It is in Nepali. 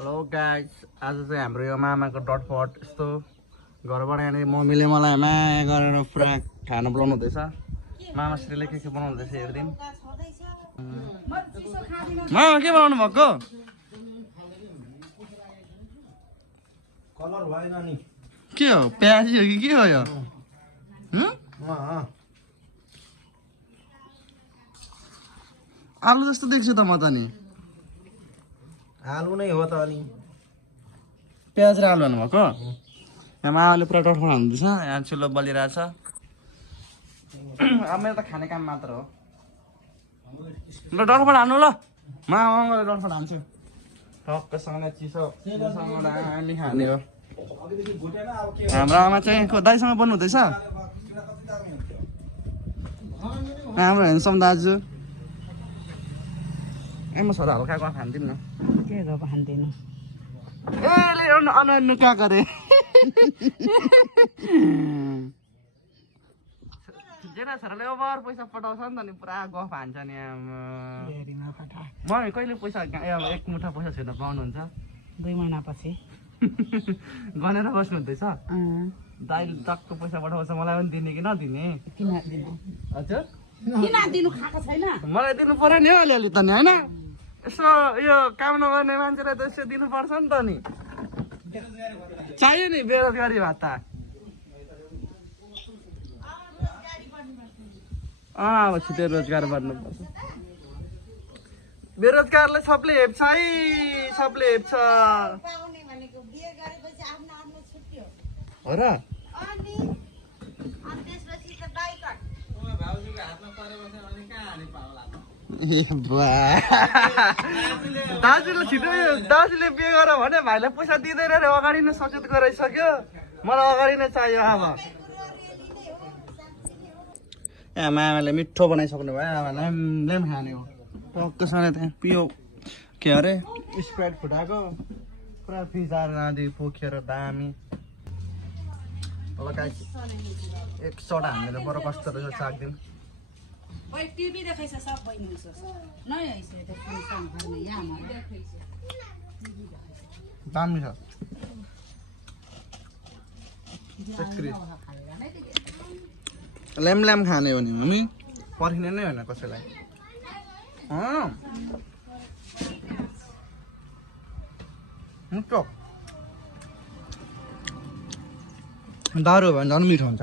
हेलो गाइस, आज चाहिँ हाम्रो यो मामाको डटपट यस्तो घरबाट यहाँनिर मम्मीले मलाई माया गरेर पुरा खाना बनाउनु हुँदैछ। मामाश्रीले के बनाउनु हुँदैछ हेरिदिउँ। मामा के बनाउनु भएको? कलर भएन नि। के हो, प्याजी हो कि के हो यो? आलु जस्तो देख्छु त म त नि। आलु नै हो त अनि प्याज र आलु हाल्नुभएको? यहाँ मामाले पुरा डटपट हाल्नुहुँदैछ। यहाँ चुलो बलिरहेछ। अब मेरो त खाने काम मात्र हो। ल डटपट हाल्नु ल। मामाले डटपट हाल्छु। टक्कसँग चिसो दामी खाने हो। हाम्रो आमा चाहिँ दाइसँग बन्नु हुँदैछ। हाम्रो हेन्सम दाजु। म छोरा हल्का गफ खान्दिनँ न। के गफ खान्दिनँ? ए अनु क्या गरे? जेठा छोराले ओभर पैसा पठाउँछ नि त नि पुरा गफ हान्छ नि। मम्मी कहिले पैसा एक मुठा पैसा छिर्न पाउनुहुन्छ? 2 महिनापछि। गनेर बस्नुहुँदैछ? दाइले टक्क पैसा पठाउँछ, मलाई पनि दिने कि नदिने? किन दिनु? हजुर किन दिनु? खाएको छैन? मलाई दिनु पर्यो नि हौ अलिअलि त नि, होइन? यसो यो काम नगर्ने मान्छेलाई त यसो दिनुपर्छ नि त नि। चाहियो नि बेरोजगारी भत्ता। अब छिटो रोजगार गर्नुपर्छ। बेरोजगारलाई सबले हेप्छ है, सबले हेप्छ। हो र? ए बा, दाजुले छिटो दाजुले बिहे गर भने भाइलाई पैसा दिँदैन रे। अगाडि नै सचेत गराइसक्यो। मलाई अगाडि नै चाहियो अब। ए मामाले मिठो बनाइसक्नु भयो। अब ल्याम खाने हो। टक्कसँग त्यहाँ पियो के अरे स्प्राइट फुटाएको पुरा फिजार नदी पोखेर दामी। ल गाइस, एक सट हानेर बरु कस्तो रहेछ साग्दिउँ। ओइ टिभी देखाइछ सब बहिनीहरु नै आइछ त काम गर्ने यहाँ दामी छ। ल्याम खाने हो नि मम्मी, पर्खिने नै होइन कसैलाई। मिठो दारू भयो भने झन् मिठो हुन्छ।